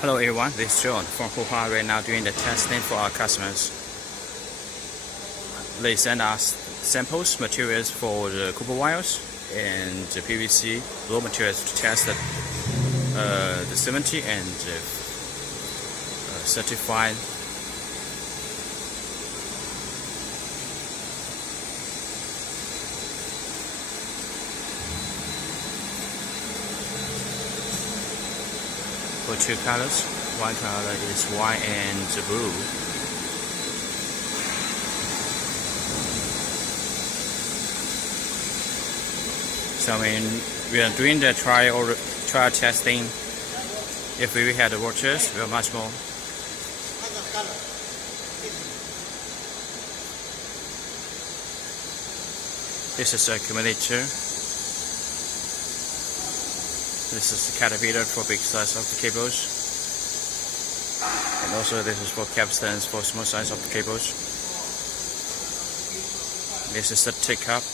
Hello everyone, this is John from Puha. Right now doing the testing for our customers. They send us samples, materials for the copper wires and the PVC raw materials to test the 70 and certified. For two colors, one color is white and blue. So when we are doing the trial testing, if we had the watches, we are much more. This is a accumulator. This is the caterpillar for big size of the cables, and also this is for capstans for small size of the cables. This is the tick up.